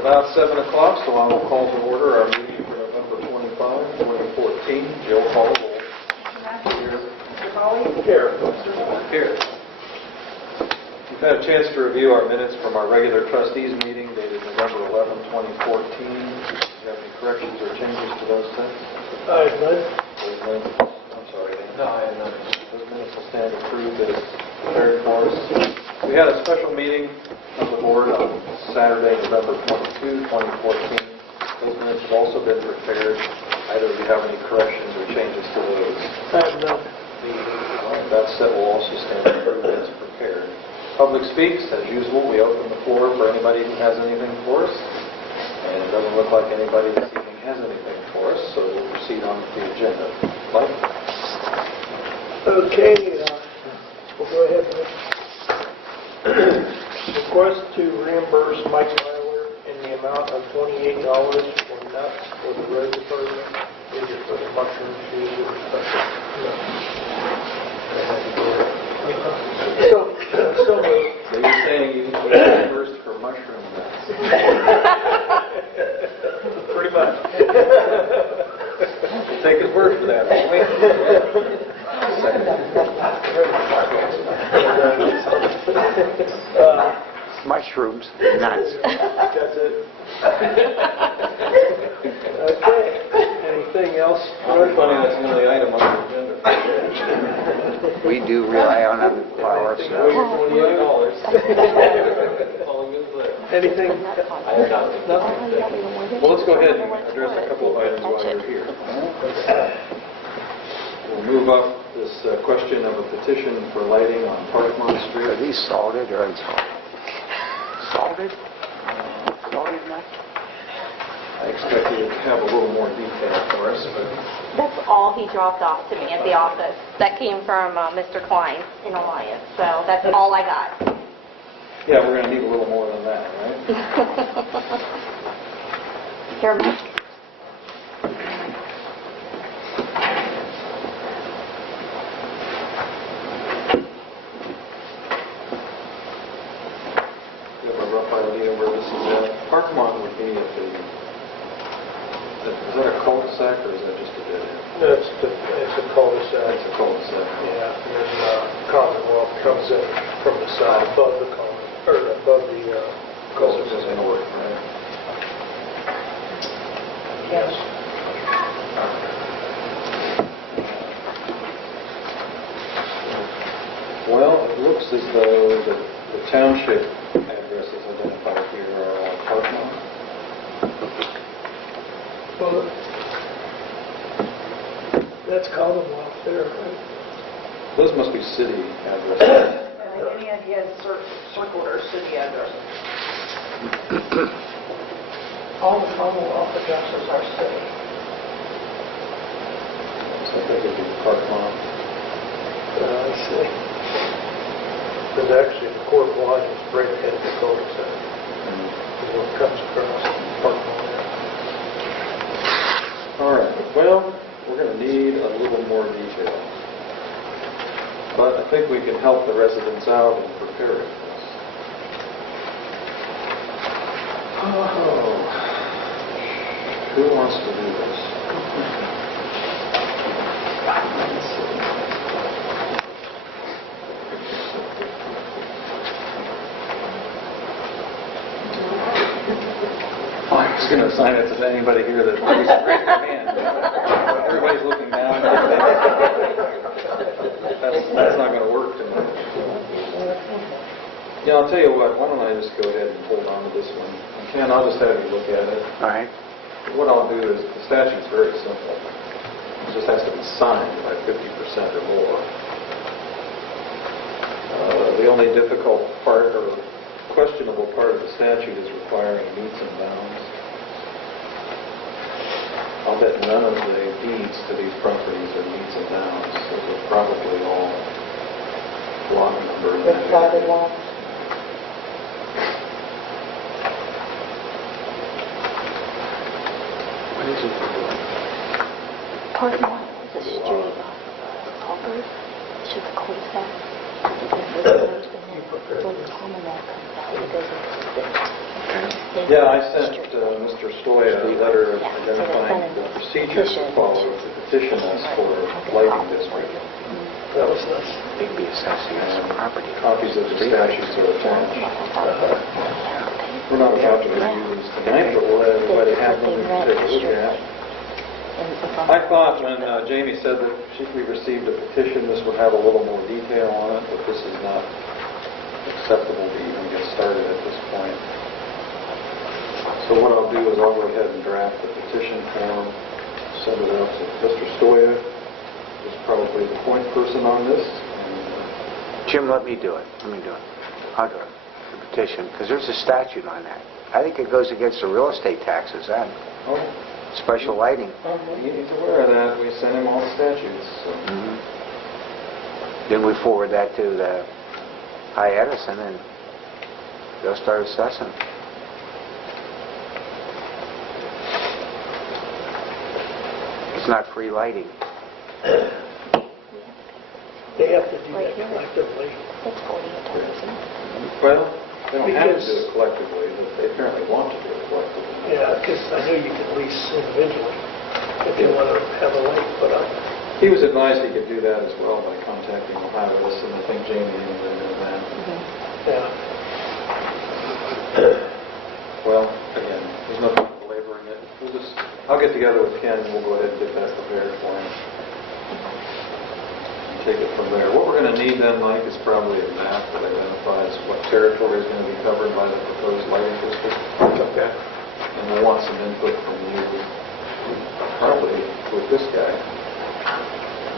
about 7 o'clock, so I will call to order our meeting for November 25, 2014. Jill, call the roll. Here. Mr. Hawley? Here. Here. We've had a chance to review our minutes from our regular trustees meeting dated November 11, 2014. Do you have any corrections or changes to those minutes? I have none. I'm sorry, Dan. No, I have none. Those minutes will stand approved as prepared for us. We had a special meeting of the board on Saturday, November 22, 2014. Those minutes have also been prepared. Either of you have any corrections or changes to those? I have none. That set will also stand approved as prepared. Public speaks, as usual. We open the floor for anybody who has anything for us. And it doesn't look like anybody this evening has anything for us, so we'll proceed on with the agenda. Mike? Okay, we'll go ahead with request to reimburse Mike Myler in the amount of $28 for nuts for the road department. Is it for the mushroom shoes or special? No. So moved. So you're saying you need to be reimbursed for mushroom nuts? Pretty much. We'll take his word for that, won't we? Mushrooms, nuts. That's it. Okay. Anything else? It's funny, that's the only item on the agenda. We do rely on them for ourselves. Anything? No? Well, let's go ahead and address a couple of items while you're here. We'll move up this question of a petition for lighting on Parkmont Street. Are these salted or unsalted? Salted? Salted nuts? I expected you to have a little more detail for us, but That's all he dropped off to me at the office. That came from Mr. Klein in Alliance, so that's all I got. yeah, we're going to need a little more than that, right? Here, Mike. Do you have a rough idea where this is at? Parkmont would be at the, is that a cul-de-sac or is that just a dead end? No, it's a cul-de-sac. It's a cul-de-sac. Yeah, and then Commonwealth comes in from the side above the above the Cul-de-sac cul-de-sac. doesn't work, right? Yes. Well, it looks as though the township addresses identified here are Parkmont. Well, that's Commonwealth there, right? Those must be city addresses. Any of you had circled our city address. All the Commonwealth addresses are city. So that could be Parkmont. I see. Because actually the court line is right ahead of the cul-de-sac. Is what comes across Parkmont. All right. Well, we're going to need a little more detail. But I think we can help the residents out in preparing this. Oh. Who wants to do this? Let's see. I was going to assign it to anybody here that raised their hand. Everybody's looking down. That's not going to work tonight. Yeah, I'll tell you what. Why don't I just go ahead and hold on to this one? And Ken, I'll just have you look at it. All right. What I'll do is, the statute's very simple. It just has to be signed by 50% or more. The only difficult part or questionable part of the statute is requiring meets and bounds. I'll bet none of the deeds to these properties are meets and bounds. Those are probably all lot number. The platted lots. What is it? Parkmont is a street off Culver to the cul-de-sac. And then the Commonwealth comes out and goes into the city. Yeah, I sent Mr. Stoya a letter identifying the procedures to follow to petition us for lighting district. That was nice. They'd be assessing us And property. copies of the statutes are attached. We're not about to review these tonight, but we'll let everybody have them to take a look at. I thought when Jamie said that we received a petition, this would have a little more detail on it, but this is not acceptable to even get started at this point. So what I'll do is I'll go ahead and draft the petition form, send it out to Mr. Stoya, who's probably the point person on this. And, Jim, let me do it. Let me do it. I'll do it. The petition, because there's a statute on that. I think it goes against the real estate taxes and oh, special lighting. he's aware of that. We sent him all the statutes. So. Then we forward that to the High Edison and they'll start assessing. It's not free lighting. They have to do that collectively. It's 48,000. Well, they don't have to do it collectively, but they apparently want to do it collectively. Yeah, because I know you can lease individually if you want to have a light put on. He was advised he could do that as well by contacting Ohio Edison. I think Jamie even did that. Yeah. Well, again, there's no point belaboring it. I'll get together with Ken and we'll go ahead and get that prepared for him. And take it from there. What we're going to need then, Mike, is probably a map that identifies what territory is going to be covered by the proposed lighting district. Okay. And we'll want some input from you, probably with this guy,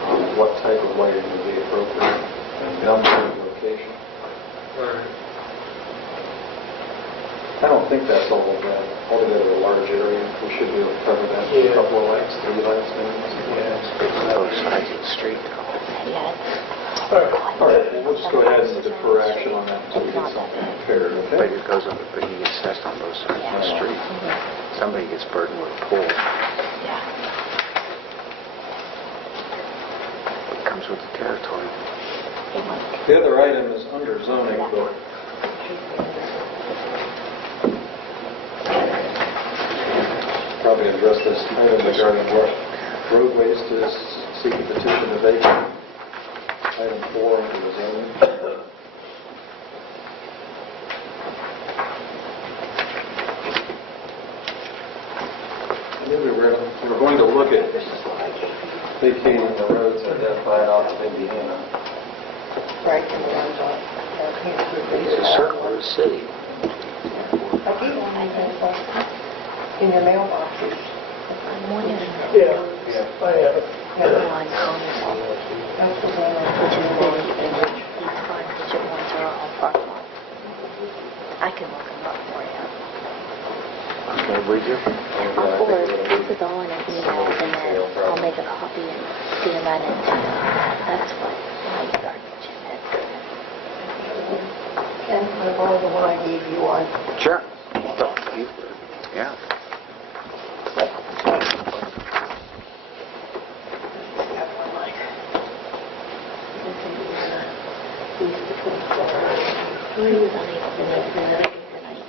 on what type of lighting would be appropriate and number and location. Right. I don't think that's altogether a large area. We should be able to cover that with a couple of lights, 3 lights maybe. Yeah. Both sides of the street, though. Yeah. All right. All right, well, we'll just go ahead and defer action on that until we get something prepared, But okay? it goes on, but you get assessed on both sides of the street. Somebody gets burdened with a pole. It comes with the territory. The other item is under zoning, but probably address this item regarding what roadways to seek a petition to vacate. Item 4 under the zoning. We were going to look at vacating the roads identified off of Indiana. Right, and the ones on, It's a circle of the city. I keep on in your mailboxes. Yeah, I have it. That's the one I can look them up for you. Okay, would you? I'll forward this all in an email and then I'll make a copy and scan that into that's what my garbage is. Ken, I borrowed the one I gave you on. Sure. Yeah. He was unable to make the meeting tonight.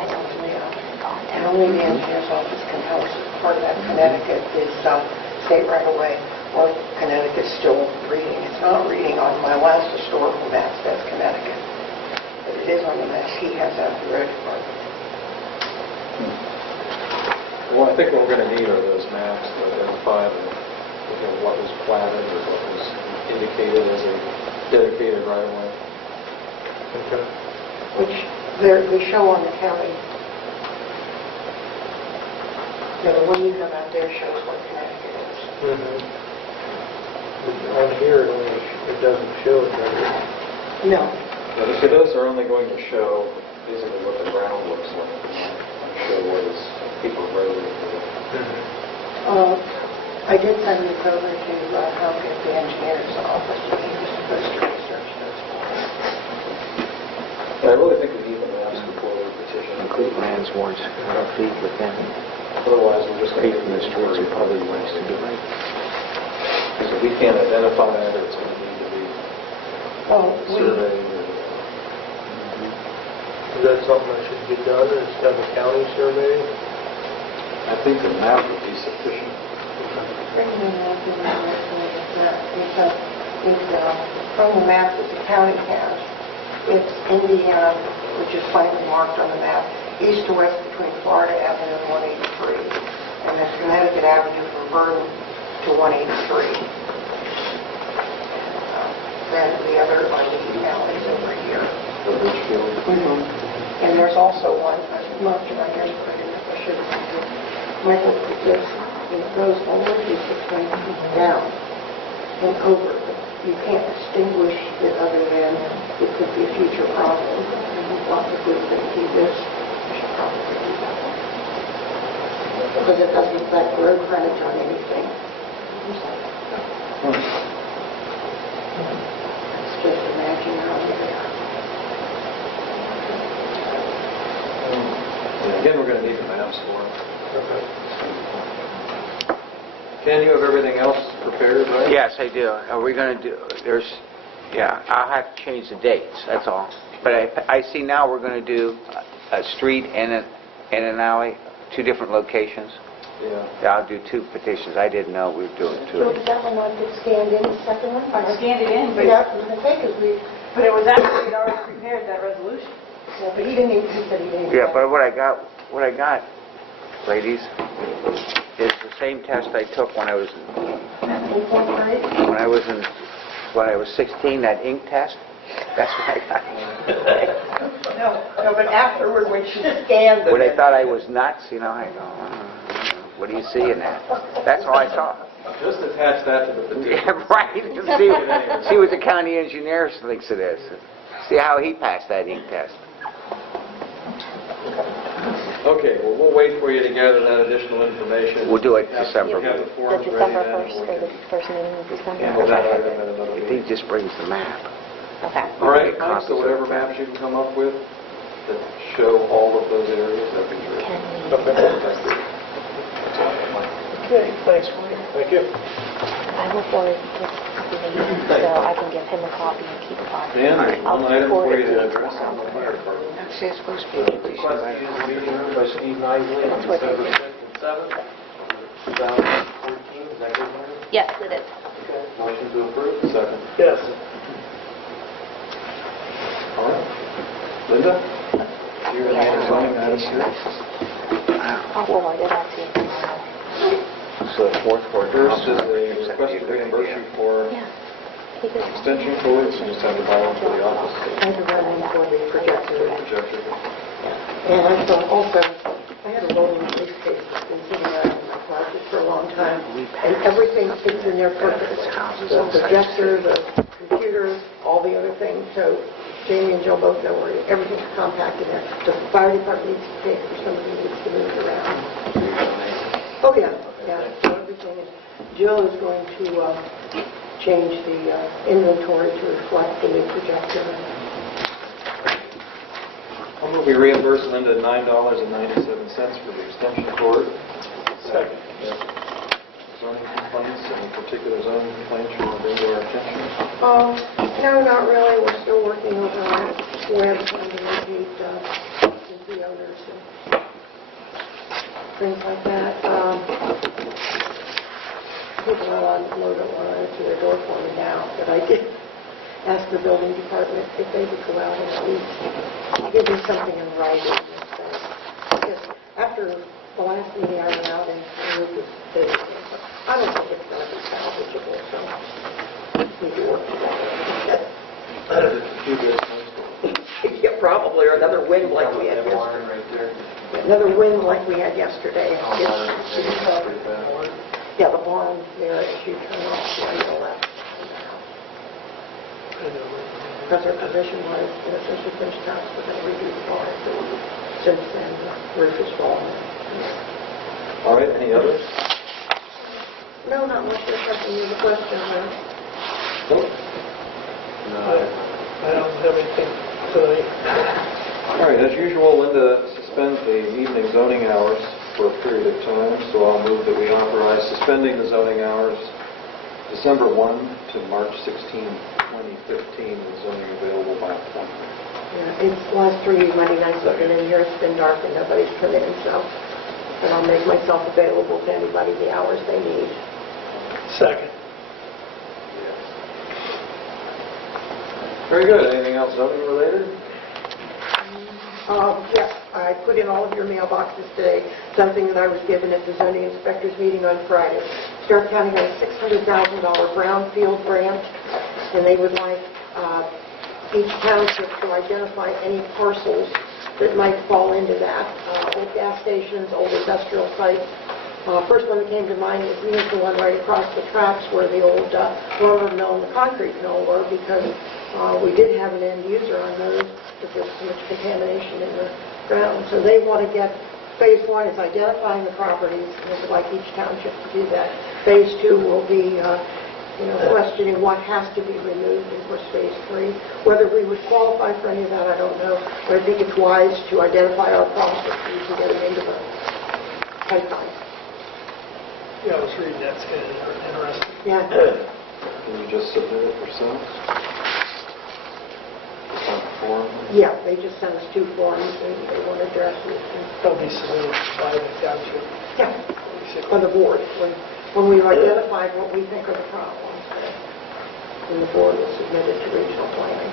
I don't believe I'll get in contact. And only the engineer's office can tell us if part of that Connecticut is state right away, or Connecticut's still reading. It's not reading on my last historical map, that's Connecticut. But it is on the maps he has out of the road department. Well, I think what we're going to need are those maps to identify what was platted or what was indicated as a dedicated right-of-way. Okay. Which they show on the county. The one you have out there shows what Connecticut is. On here, it doesn't show it, does it? No. So those are only going to show basically what the ground looks like, not show what is people road. I did send this over to help get the engineer's office. He was supposed to research those. But I really think we need the maps before we petition. Include lands warrants 100 feet within Otherwise, we're just going feet to from the streets and public ways to be right. Because if we can't identify it, it's going to need to be Oh, surveyed. Is that something that should get done instead of a county survey? I think the map would be sufficient. Bring the map in there, from the map that the county has, it's Indiana, which is finally marked on the map, east to west between Florida Avenue and 183, and that's Connecticut Avenue from Vernon to 183. Then the other are the alleys over here. For Litchfield. And there's also one, I marked it right here, but I didn't know if I should have. Michael, this, and it goes all the way to 690 down and over. You can't distinguish it other than it could be a future problem. And lots of groups that do this, I should probably do that one. Because it doesn't affect road frontage on anything. It's just imagine how they are. Yeah, again, we're going to need the maps for it. Ken, you have everything else prepared, right? Yes, I do. Are we going to do, I'll have to change the dates, that's all. But I see now we're going to do a street and an alley, 2 different locations. Yeah. I'll do 2 petitions. I didn't know we were doing 2. So is that one not get scanned in, the second one? I scanned it in, but Yeah, I was going to say, because we, but it was actually, we'd already prepared that resolution. yeah, but he didn't even, he said he didn't. Yeah, but what I got, ladies, is the same test I took when I was In fourth grade? when I was 16, that ink test. That's what I got. No, but afterward, when she scanned When it. they thought I was nuts, I go, what do you see in that? That's all I saw. Just attach that to the petition. Yeah, right. See what the county engineer thinks it is. See how he passed that ink test. Okay, well, we'll wait for you to gather that additional information. We'll do it December. Have the The forms ready December then, 1st, and we or the can first meeting in December? handle that item at another He meeting. just brings the map. Okay. All right, Get Mike, copies so of whatever it. maps you can come up with that show all of those areas, that'd be great. Can we, Okay, thanks, Mike. Thank you. I will forward this to Lee, so I can give him a copy and keep a copy. Dan, there's I'll one item forward for it you to to address on the fire department. See, it's supposed to be completion Request by... to use the meeting room by Steve Nisley on That's what it December is. 5th and 7th, 2014. Is that good, Mary? Yes, it is. Okay. Motion to approve? Second. Yes. All right. Linda? You have any zoning items here? I'll forward it out to you tomorrow. So the fourth quarter... First is a request to reimburse you for Yeah. He goes, extension cords, and just have to buy one for the office. I had to run in for the projector. Projector. And I saw also, I had a rolling police case that's been sitting around in my closet for a long time, and everything fits in there perfectly. The projector, the computer, all the other things, so Jamie and Joe both know where everything's compact in there. The fire department needs to pay for somebody needs to move it around. Oh, yeah, so everything is, Jill is going to change the inventory to reflect the new projector. I'm going to be reimbursing Linda $9.97 for the extension cord. Second. Zoning complaints, any particular zoning complaints you want to bring to our attention? No, not really. We're still working over on web trying to locate the owners and things like that. People are on load don't want to answer their door for me now, but I did ask the building department if they would go out and at least give me something in writing. Because after the last meeting, I went out and moved this big. I don't think it's going to be salvageable, so we need to work together. Few good things. Yeah, probably, or another wind like we had That yesterday. line right there. Another wind like we had yesterday. Pretty bad. Yeah, the barn there, as you turn off, right on the left. Because our position was, since we finished house, we're going to redo the barn. So since then, the roof is falling. All right, any others? No, not much. There's something in the question there. Nope. I don't have anything tonight. All right, as usual, Linda suspends the evening zoning hours for a period of time, so I'll move that we authorize suspending the zoning hours December 1 to March 16, 2015, with zoning available by appointment. Yeah, it's the last 3 Monday nights I've been in here, it's been dark and nobody's come in, so, and I'll make myself available to anybody the hours they need. Second. Very good. Anything else zoning related? Yes, I put in all of your mailboxes today, something that I was given at the zoning inspector's meeting on Friday. Stark County got a $600,000 brownfield grant, and they would like each township to identify any parcels that might fall into that. Old gas stations, old industrial sites. First one that came to mind with me is the one right across the tracks where the old lumber mill and the concrete mill were, because we did have an end user on those because there's so much contamination in the ground. So they want to get, phase one is identifying the properties, and they would like each township to do that. Phase two will be questioning what has to be removed, and of course phase three. Whether we would qualify for any of that, I don't know, but I think it's wise to identify our processes and get them into the pipeline. Yeah, I was reading that, it's kind of interesting. Yeah. Can you just submit it yourself? Just on the form? Yeah, they just sent us 2 forms, and they want addresses. They'll be submitted by the township. Yeah, basically. on the board, when we've identified what we think are the problems, then the board will submit it to regional planning.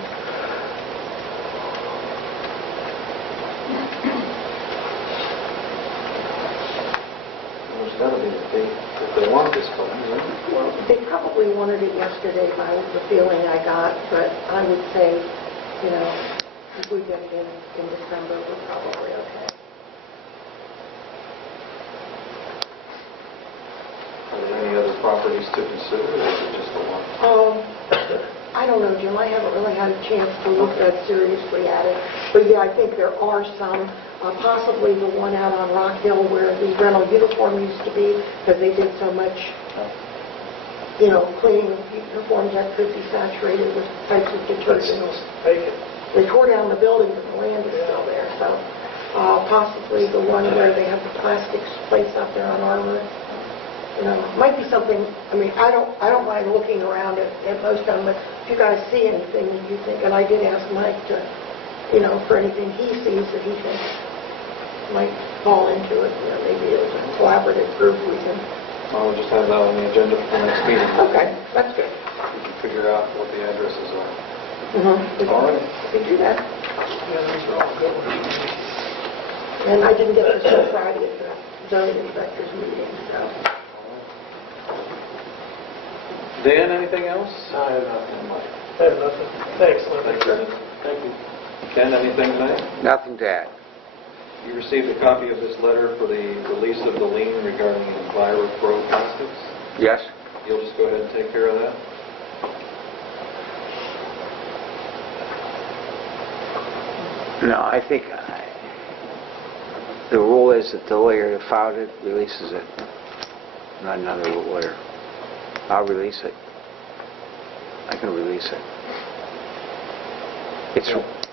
There's got to be a date if they want this by, right? Well, they probably wanted it yesterday by the feeling I got, but I would say, if we get it in December, we're probably okay. Are there any other properties to consider, or is it just the one? I don't know, Jim. I haven't really had a chance to look that seriously at it. But yeah, I think there are some, possibly the one out on Rock Hill where the rental uniform used to be, because they did so much, cleaning of uniforms that could be saturated with types of That's detergent. still vacant. They tore down the building, but the land is still there. So possibly the one where they have the plastics place out there on Armour. Might be something. I mean, I don't mind looking around at most of them, but if you guys see anything that you think, and I did ask Mike to, for anything he sees that he thinks might fall into it, maybe as a collaborative group we can. I'll just have that on the agenda for the next meeting. Okay, that's good. We can figure out what the addresses are. All right. We can do that. Yeah, those are all good ones. And I didn't get this till Friday at the zoning inspector's meeting, so. Dan, anything else? I have nothing. I have nothing. Thanks, Linda. Thank you. Thank you. Ken, anything tonight? Nothing to add. You received a copy of this letter for the release of the lien regarding EnviroPro Plastics. Yes? You'll just go ahead and take care of that? No, I think the rule is that the lawyer that filed it releases it, not another lawyer. I'll release it. I can release it.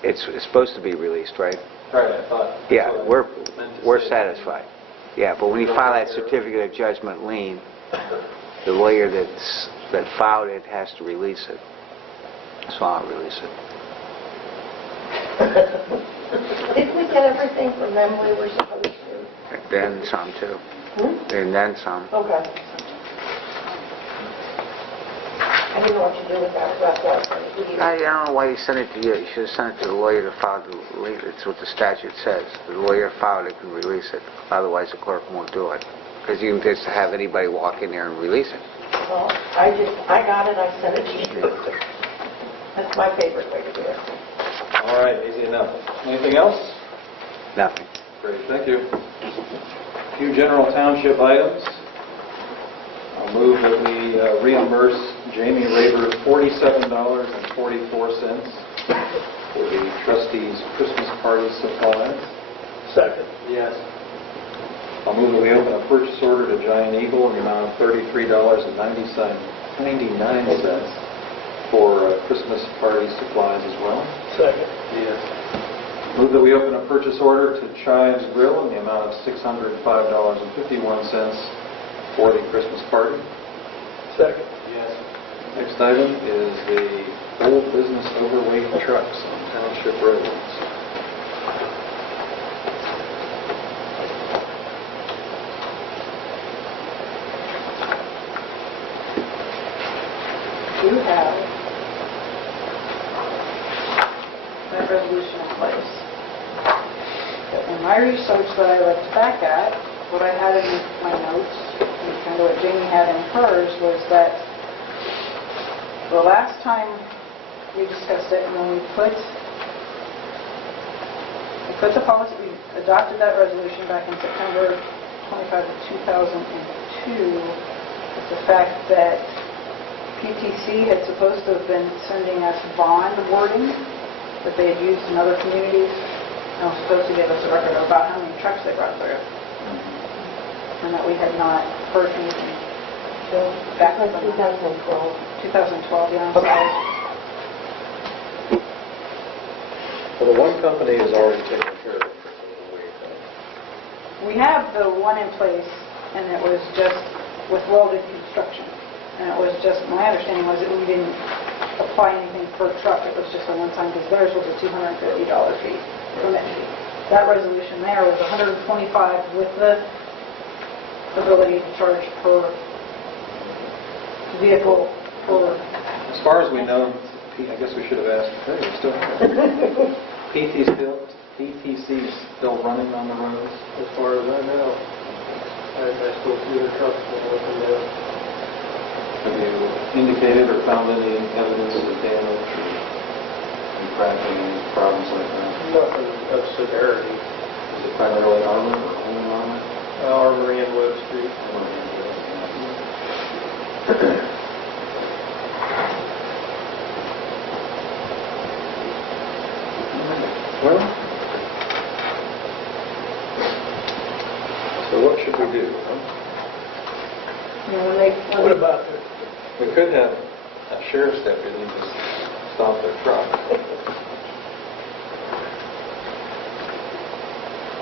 It's supposed to be released, right? Right, I thought. Yeah, that's what we're I meant to we're say. satisfied. Yeah, but when you file that certificate of judgment lien, the lawyer that filed it has to release it. So I'll release it. Didn't we get everything from them we were supposed to? And then some too. And then some. Okay. I didn't know what to do with that. I don't know why you sent it to you. You should have sent it to the lawyer to file the lien. It's what the statute says. The lawyer filed it can release it. Otherwise, the clerk won't do it. Because you can just have anybody walk in there and release it. Well, I got it, I sent it to you. That's my favorite way to do it. All right, easy enough. Anything else? Nothing. Great, thank you. A few general township items. I'll move that we reimburse Jamie Raber $47.44 for the trustees' Christmas party supplies. Second. Yes. I'll move that we open a purchase order to Giant Eagle in the amount of $33.99 for Christmas party supplies as well. Second. Yes. Move that we open a purchase order to Chives Grill in the amount of $605.51 for the Christmas party. Second. Yes. Next item is the old business overweight trucks on Township roads. Do have that resolution in place. In my research that I looked back at, what I had in my notes, and kind of what Jamie had in hers, was that the last time we discussed it, and when we put the policy, we adopted that resolution back in September 25 of 2002, with the fact that PTC had supposed to have been sending us bond wording that they had used in other communities, and was supposed to give us a record about how many trucks they brought through. And that we had not heard anything until back in 2012. 2012, yeah, I'm sorry. Well, the one company is already taken care of for the week. We have the one in place, and it was just with welded construction. And it was just, my understanding was that we didn't apply anything per truck, it was just a one-time, because theirs was a $250 fee, permit fee. That resolution there was $125 with the ability to charge per vehicle per... As far as we know, I guess we should have asked, hey, we still have PTC's still running on the roads? As far as I know, I still see the trucks going up and down. Have you indicated or found any evidence of damage or cracking, any problems like that? Nothing of severity. Is it primarily armor or only armor? Armory and Web Street. Well, so what should we do? You know, when they... What about the We could have a sheriff's deputy just stop their truck.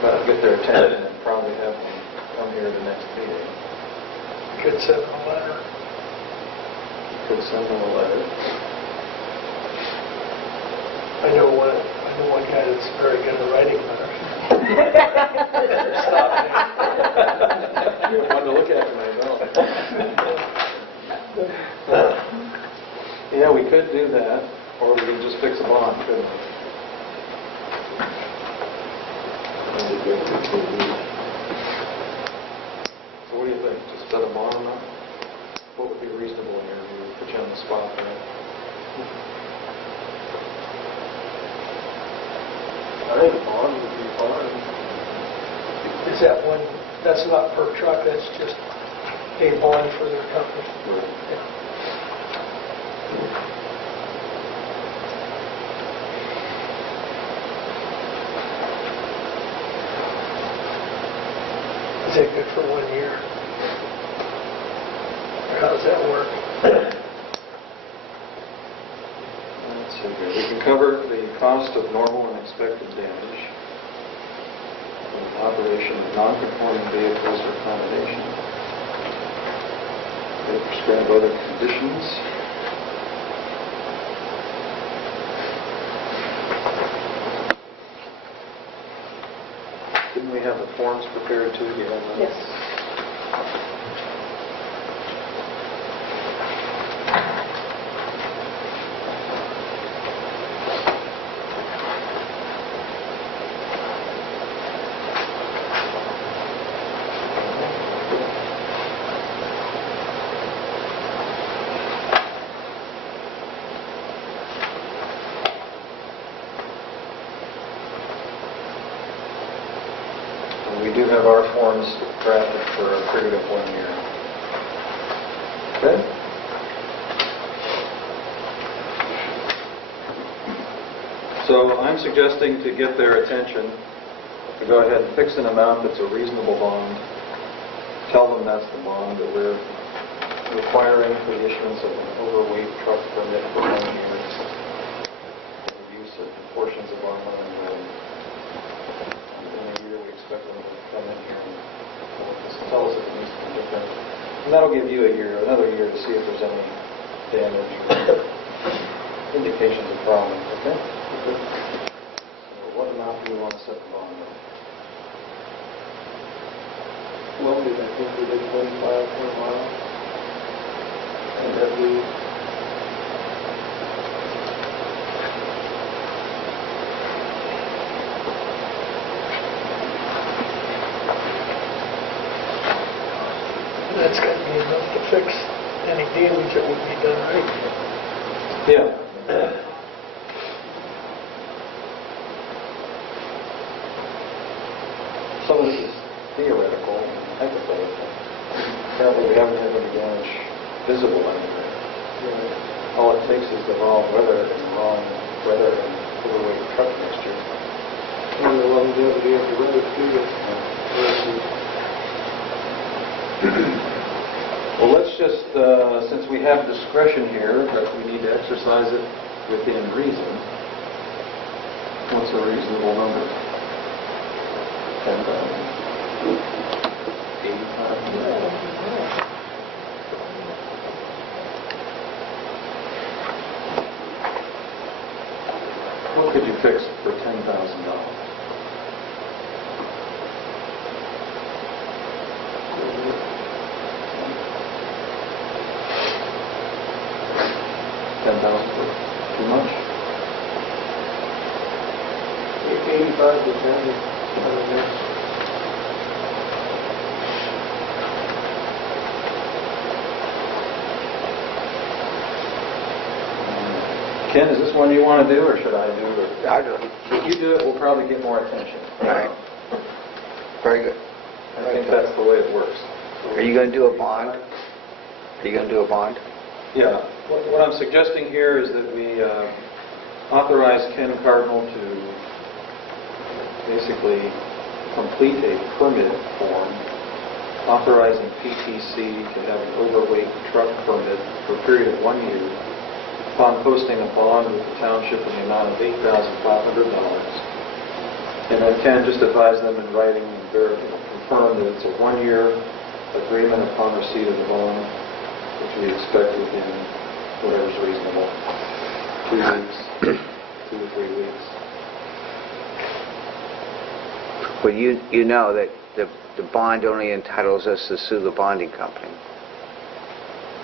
But get their attention and probably have them come here the next meeting. could send them a letter? Could send them a letter. I know one guy that's very good at writing letters. You're fun to look at when I know. Yeah, we could do that, or we could just fix a bond, couldn't we? So what do you think? Just set a bond up? What would be reasonable in your view? Put you on the spot there. I think a bond would be fine. Is that one, that's not per truck, that's just a bond for their company? Yeah. Is that good for 1 year? Or how does that work? Let's see here. We can cover the cost of normal and expected damage from the operation of non-conforming vehicles or combination. They prescribe other conditions. Didn't we have the forms prepared too? Do you have that? Yes. And we do have our forms drafted for a period of 1 year. Okay? So I'm suggesting to get their attention, to go ahead and fix an amount that's a reasonable bond. Tell them that's the bond that we're requiring for the issuance of an overweight truck permit for 1 year. For the use of portions of our land road. In a year, we expect them to come in here and tell us if it needs to be different. And that'll give you another year to see if there's any damage or indications of problem, okay? set the bond rate? Well, did I think we did 25 per mile? And that we, that's got to be enough to fix any damage that would be done, right? Yeah. Some of this is theoretical, hypothetical. Apparently, we haven't had any damage visible anywhere. All it takes is the wrong weather and overweight truck next year. And the longevity of the road too. Well, let's just, since we have discretion here, but we need to exercise it within reason. What's a reasonable number? 10,000. 85. What could you fix for $10,000? $10,000 too much? 85 to 10. Ken, is this one you want to do, or should I do it? I'll do it. If you do it, we'll probably get more attention. All right. Very good. I think that's the way it works. Are you going to do a bond? Are you going to do a bond? Yeah. What I'm suggesting here is that we authorize Ken Cardinal to basically complete a permit form authorizing PTC to have an overweight truck permit for a period of 1 year upon posting a bond with the township in the amount of $8,500. And then Ken just advise them in writing and confirm that it's a 1-year agreement upon receipt of the bond, which we expect within whatever's reasonable, 2 weeks, 2 or 3 weeks. Well, you know that the bond only entitles us to sue the bonding company.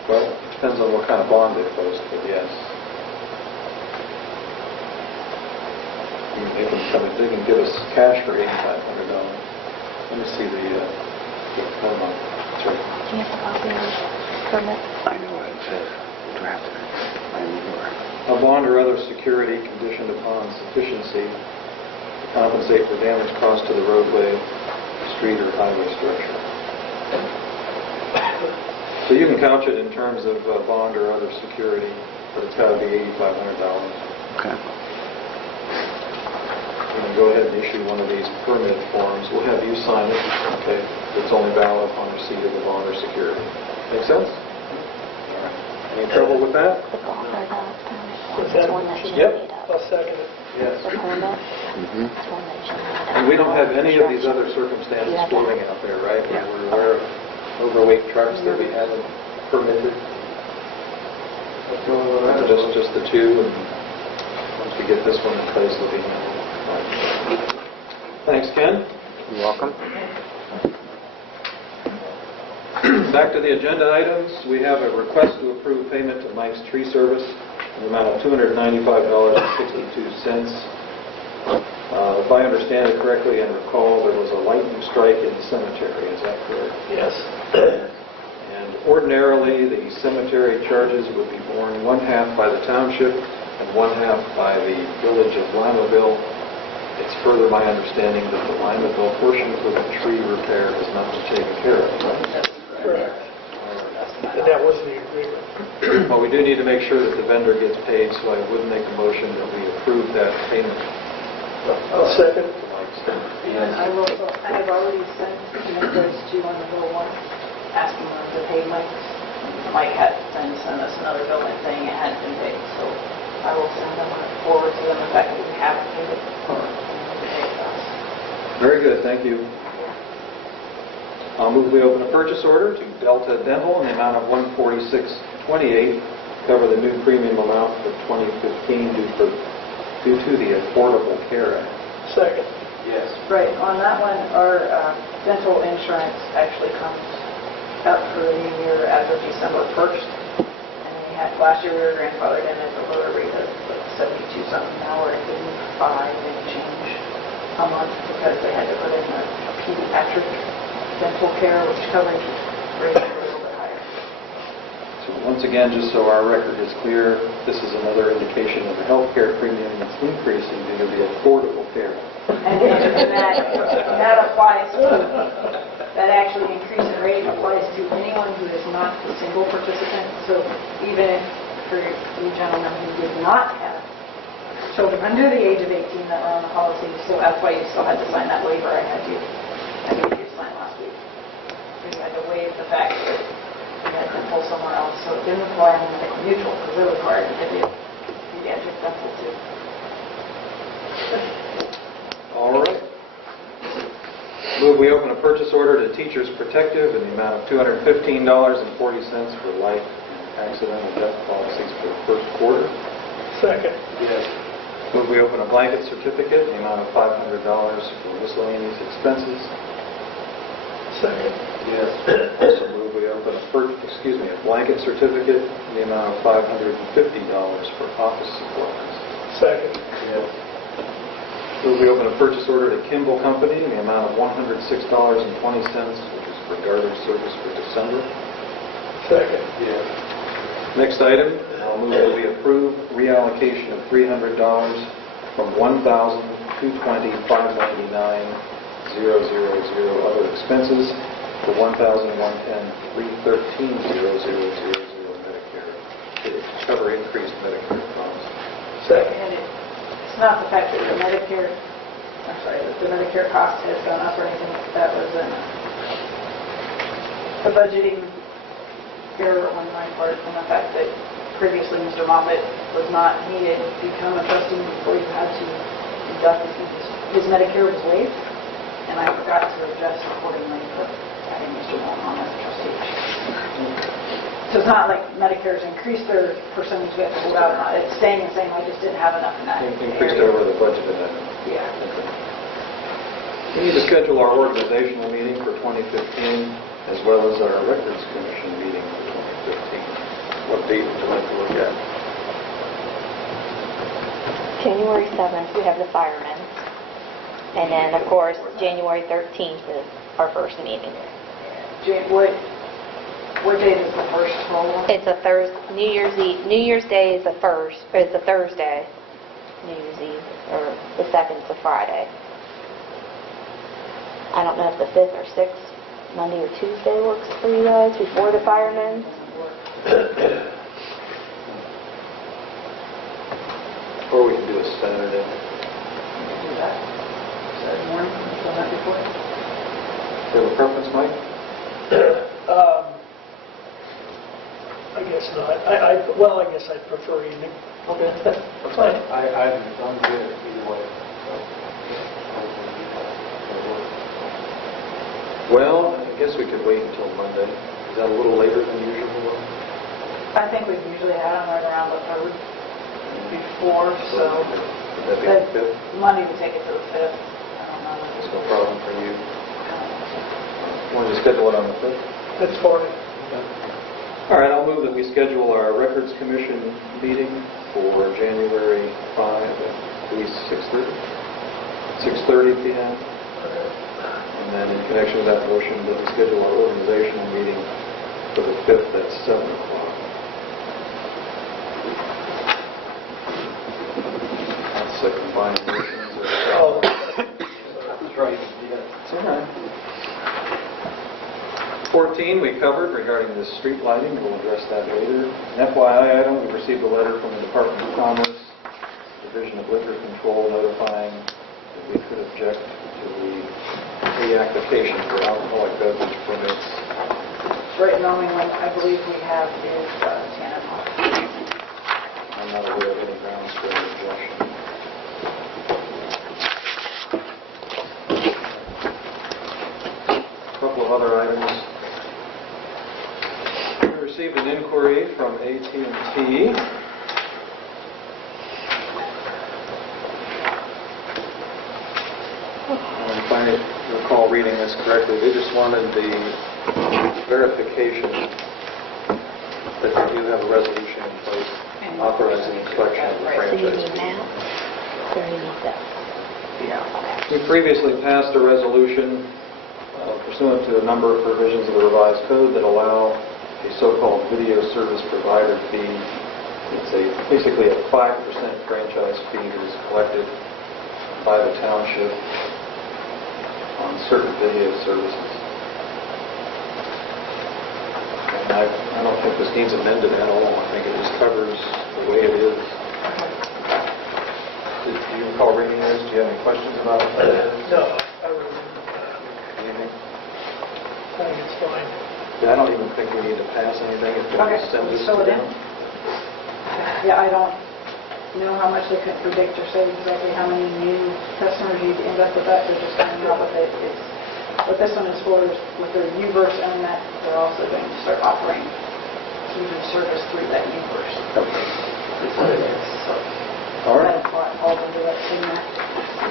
Well, it depends on what kind of bond they post, but yes. They can give us cash for $8,500. Let me see the, hold on. Sorry. Do you have a copy of the permit? I know what it says. Drafted it. I remember. A bond or other security conditioned upon sufficiency to compensate for damage caused to the roadway, street, or highway structure. So you can couch it in terms of bond or other security, but it's got to be $8,500. Okay. And go ahead and issue one of these permit forms. We'll have you sign it, okay? It's only valid upon receipt of the bond or security. Make sense? All right. Any trouble with that? The bond or the permit form Is that is one that you Yep. made up. I'll second it. Yes. The permit Mm-hmm. is one that you made up. And we don't have any of these other Instructions. circumstances You have floating that. out there, right? Yeah. We're aware of overweight trucks that we haven't permitted. Just the two, and once we get this one in place, it'll be handled. Right. Thanks, Ken. You're welcome. Back to the agenda items. We have a request to approve payment to Mike's Tree Service in the amount of $295.62. If I understand it correctly and recall, there was a lightning strike in the cemetery. Is that correct? Yes. And ordinarily, the cemetery charges would be borne 1/2 by the township and 1/2 by the village of Limaville. It's further my understanding that the Limaville portion for the tree repair is not taken care of, right? Correct. And that was the agreement. Well, we do need to make sure that the vendor gets paid, so I would make a motion that we approve that payment. I'll second. And I have already sent an invoice to you on the bill one, asking them to pay Mike. Mike had then sent us another bill and saying it hadn't been paid, so I will send them forward to them the fact that we haven't paid it. Very good, thank you. I'll move we open a purchase order to Delta Dental in the amount of $146.28, cover the new premium amount for 2015 due to the Affordable Care Act. Second. Yes. Right, on that one, our dental insurance actually comes up for the new year as of December 1st. And we had, last year we were grandfathered in at the lower rate of like 72 something, now we're at 85 and change a month because they had to put in a pediatric dental care, which coverage rate is a little bit higher. So once again, just so our record is clear, this is another indication of the healthcare premium that's increasing due to the affordable care. And that applies to, that actually increase in rate applies to anyone who is not a single participant. So even if, for you gentlemen who did not have children under the age of 18 that were on the policy, so that's why you still had to sign that waiver I gave you to sign last week. So you had to waive the fact that you had to pull somewhere else. So it didn't apply on medical mutual because they're required to give you pediatric dental too. All right. Move we open a purchase order to Teachers Protective in the amount of $215.40 for life and accidental death policies for the first quarter. Second. Yes. Move we open a blanket certificate in the amount of $500 for miscellaneous expenses. Second. Yes. Also move we open a blanket certificate in the amount of $550 for office supplies. Second. Yes. Move we open a purchase order to Kimball Company in the amount of $106.20, which is for garbage service for December. Second. Yes. Next item, I'll move that we approve reallocation of $300 from $1,220,599,000 other expenses to $1,110,313,0000 Medicare to cover increased Medicare costs. Second. And it's not the fact that the Medicare, I'm sorry, that the Medicare cost has gone up or anything. That was a budgeting error on my part from the fact that previously Mr. Moffitt was not needed to become a trustee before you had to deduct his Medicare was waived, and I forgot to adjust accordingly for adding Mr. Moore on as a trustee. So it's not like Medicare's increased their percentage we have to hold out or not. It's staying the same. I just didn't have enough in that Increased area. over the budget amendment. Yeah. We need to schedule our organizational meeting for 2015 as well as our Records Commission meeting for 2015. What date would you like to look at? January 7th, we have the firemen. And then, of course, January 13th is our first meeting. What date is the first roll? It's a New Year's Eve. New Year's Day is the first, or it's a Thursday. New Year's Eve, or the second is a Friday. I don't know if the 5th or 6th, Monday or Tuesday works for you guys before the firemen. Or we can do a Saturday. Do that. Saturday morning, the night before. Do you have a preference, Mike? I guess not. I guess I'd prefer evening. Okay. That's fine. I'm good either way. Well, I guess we could wait until Monday. Is that a little later than usual? I think we've usually had them right around the 3rd before, so Would that be the 5th? Monday would take it to the 5th. I don't know. That's no problem for you. Want to schedule it on the 5th? That's fine. All right, I'll move that we schedule our Records Commission meeting for January 5 at least 6:30 p.m. And then in connection with that motion, that we schedule our organizational meeting for the 5th at 7 o'clock. That's a combined motions. Oh, That's right. It's all right. 14 we covered regarding the street lighting. We'll address that later. An FYI item, we received a letter from the Department of Commerce, Division of Liquor Control, notifying that we could object to the application for alcoholic beverage permits. Right, the only one I believe we have is Tanner Park. I'm not aware of any grounds for an objection. A couple of other items. We received an inquiry from AT&T. if I recall reading this correctly, they just wanted the verification that they do have a resolution in place authorizing the collection of the So you franchise need fee. maps, or you need the... Yeah. We previously passed a resolution pursuant to a number of provisions of the revised code that allow a so-called video service provider fee. It's basically a 5% franchise fee that is collected by the township on certain video services. And I don't think this needs amended at all. I think it just covers the way it is. Do you recall reading this? Do you have any questions about it? No, I remember. Anything? I think it's fine. Yeah, I don't even think we need to pass anything. If we Okay, send this fill to it in. them. Yeah, I don't know how much they could predict or say exactly how many new customers you'd end up with that. They're just finding out what what this one is for is with their Uverse and that they're also going to start offering TV service through that Uverse. Okay. So All right. that's why all the way up in that.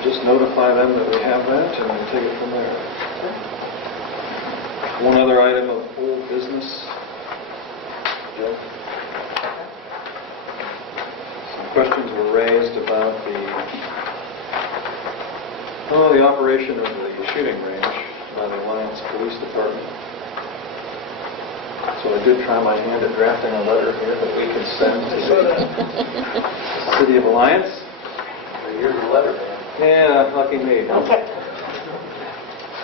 Just notify them that we have that and we'll take it from there. One other item of old business. Joe? Some questions were raised about the operation of the shooting range by the Alliance Police Department. So I did try my hand at drafting a letter here that we could send to the City of Alliance. Here's the letter, man. Yeah, lucky me.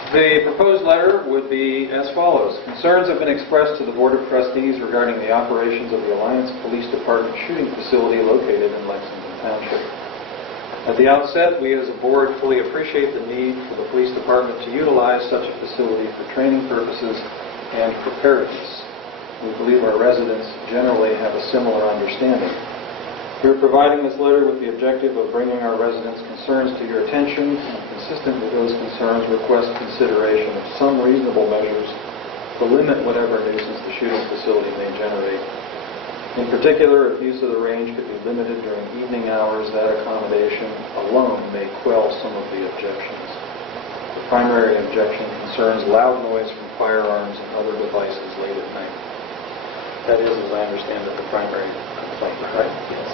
The proposed letter would be as follows. Concerns have been expressed to the Board of Trustees regarding the operations of the Alliance Police Department shooting facility located in Lexington Township. At the outset, we as a board fully appreciate the need for the police department to utilize such a facility for training purposes and preparedness. We believe our residents generally have a similar understanding. We are providing this letter with the objective of bringing our residents' concerns to your attention, and consistent with those concerns, request consideration of some reasonable measures to limit whatever nuisance the shooting facility may generate. In particular, if use of the range could be limited during evening hours, that accommodation alone may quell some of the objections. The primary objection concerns loud noise from firearms and other devices late at night. That is, as I understand it, the primary complaint, right? Yes.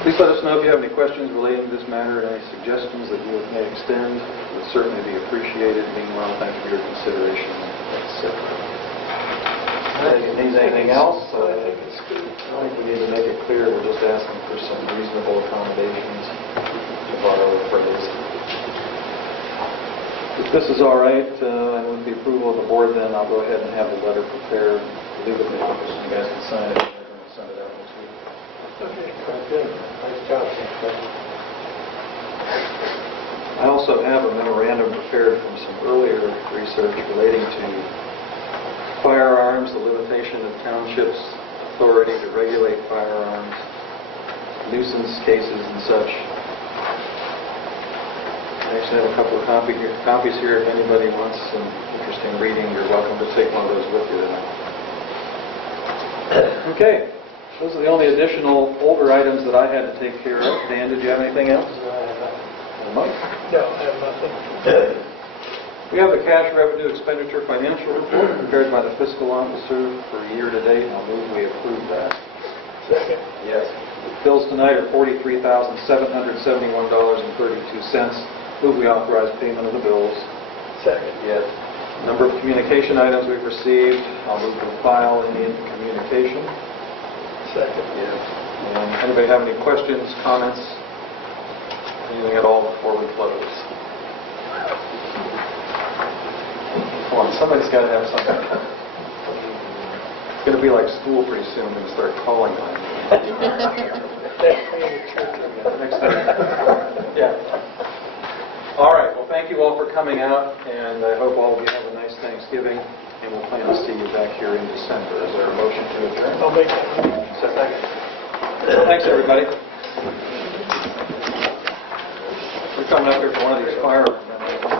Please let us know if you have any questions relating to this matter and any suggestions that you may extend. It would certainly be appreciated. Meanwhile, thank you for your consideration. That's it. If you need anything else, I think we need to make it clear we're just asking for some reasonable accommodations, to borrow a phrase. If this is all right, and with the approval of the board, then I'll go ahead and have the letter prepared. Leave it with me, so you guys can sign it, and we're going to send it out next week. Okay, good. Nice job. I also have a memorandum prepared from some earlier research relating to firearms, the limitation of townships' authority to regulate firearms, nuisance cases and such. I actually have a couple of copies here. If anybody wants some interesting reading, you're welcome to take one of those with you tonight. Okay, those are the only additional older items that I had to take care of. Dan, did you have anything else? Mike? No, I have nothing. We have the cash revenue expenditure financial report prepared by the fiscal officer for year-to-date. I'll move we approve that. Second. Yes. The bills tonight are $43,771.32. Move we authorize payment of the bills. Second. Yes. Number of communication items we've received. I'll move to file any communication. Second. Yes. And anybody have any questions, comments, anything at all before we close? Come on, somebody's got to have something. It's going to be like school pretty soon when you start calling on you. Next time. Yeah. All right. Well, thank you all for coming out, and I hope all of you have a nice Thanksgiving, and we'll plan to see you back here in December. Is there a motion to adjourn? I'll make that. Second. Thanks, everybody. We're coming up here for one of these firearms.